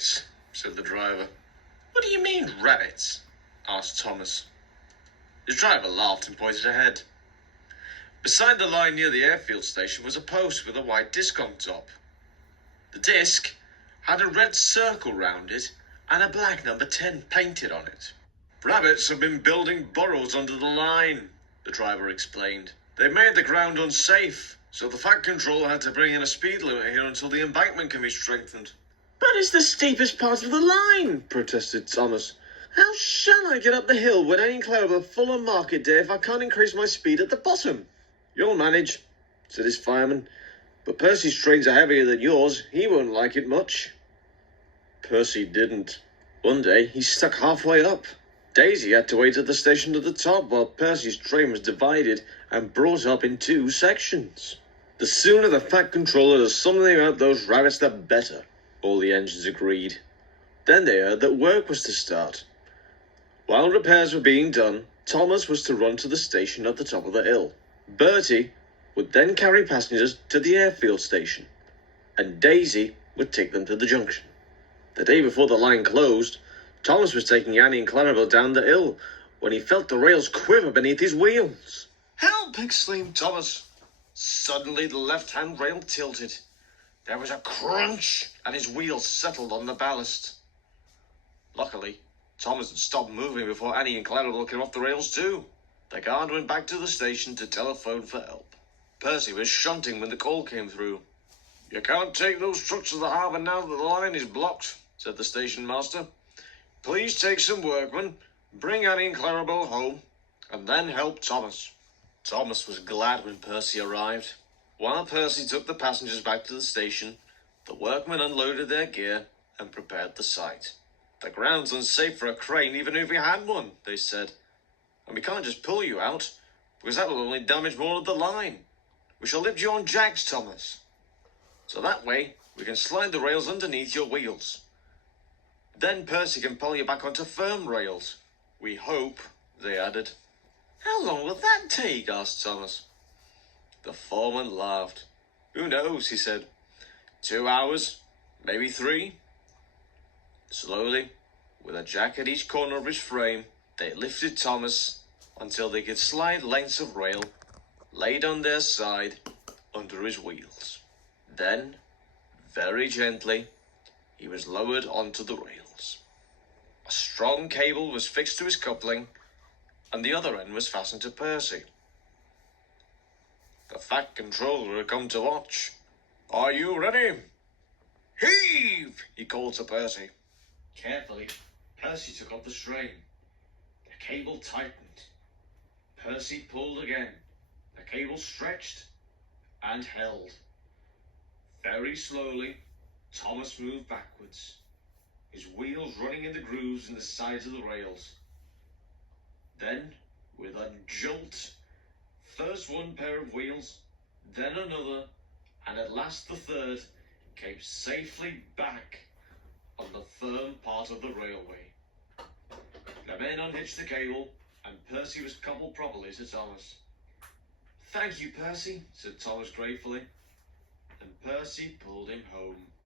Rabbits, said the driver. What do you mean, rabbits? Asked Thomas. The driver laughed and pointed ahead. Beside the line near the airfield station was a post with a white disc on top. The disc had a red circle round it and a black number 10 painted on it. Rabbits have been building burrows under the line, the driver explained. They made the ground unsafe, so the Fat Controller had to bring in a speed limit here until the embankment can be strengthened. But it's the steepest part of the line, protested Thomas. How shall I get up the hill when Annie and Clara are full on market day if I can't increase my speed at the bottom? You'll manage, said his fireman. But Percy's trains are heavier than yours. He won't like it much. Percy didn't. One day, he stuck halfway up. Daisy had to wait at the station at the top while Percy's train was divided and brought up in 2 sections. The sooner the Fat Controller does something about those rabbits, the better, all the engines agreed. Then they heard that work was to start. While repairs were being done, Thomas was to run to the station at the top of the hill. Bertie would then carry passengers to the airfield station, and Daisy would take them to the junction. The day before the line closed, Thomas was taking Annie and Clarabelle down the hill when he felt the rails quiver beneath his wheels. Help! Exclaimed Thomas. Suddenly the left-hand rail tilted. There was a crunch, and his wheels settled on the ballast. Luckily, Thomas had stopped moving before Annie and Clarabelle came off the rails too. The guard went back to the station to telephone for help. Percy was shunting when the call came through. You can't take those trucks to the harbour now that the line is blocked, said the station master. Please take some workmen, bring Annie and Clarabelle home, and then help Thomas. Thomas was glad when Percy arrived. While Percy took the passengers back to the station, the workmen unloaded their gear and prepared the site. The ground's unsafe for a crane even if we had one, they said. And we can't just pull you out, because that will only damage more of the line. We shall lift you on jacks, Thomas. So that way, we can slide the rails underneath your wheels. Then Percy can pull you back onto firm rails. We hope, they added. How long will that take? Asked Thomas. The foreman laughed. Who knows, he said. 2 hours, maybe 3. Slowly, with a jack at each corner of his frame, they lifted Thomas until they could slide lengths of rail laid on their side under his wheels. Then, very gently, he was lowered onto the rails. A strong cable was fixed to his coupling, and the other end was fastened to Percy. The Fat Controller had come to watch. Are you ready? Heave! He called to Percy. Carefully, Percy took up the strain. The cable tightened. Percy pulled again. The cable stretched and held. Very slowly, Thomas moved backwards, his wheels running in the grooves in the sides of the rails. Then, with a jolt, first one pair of wheels, then another, and at last the third, came safely back on the firm part of the railway. The men unhitched the cable, and Percy was coupled properly to Thomas. Thank you, Percy, said Thomas gratefully, and Percy pulled him home.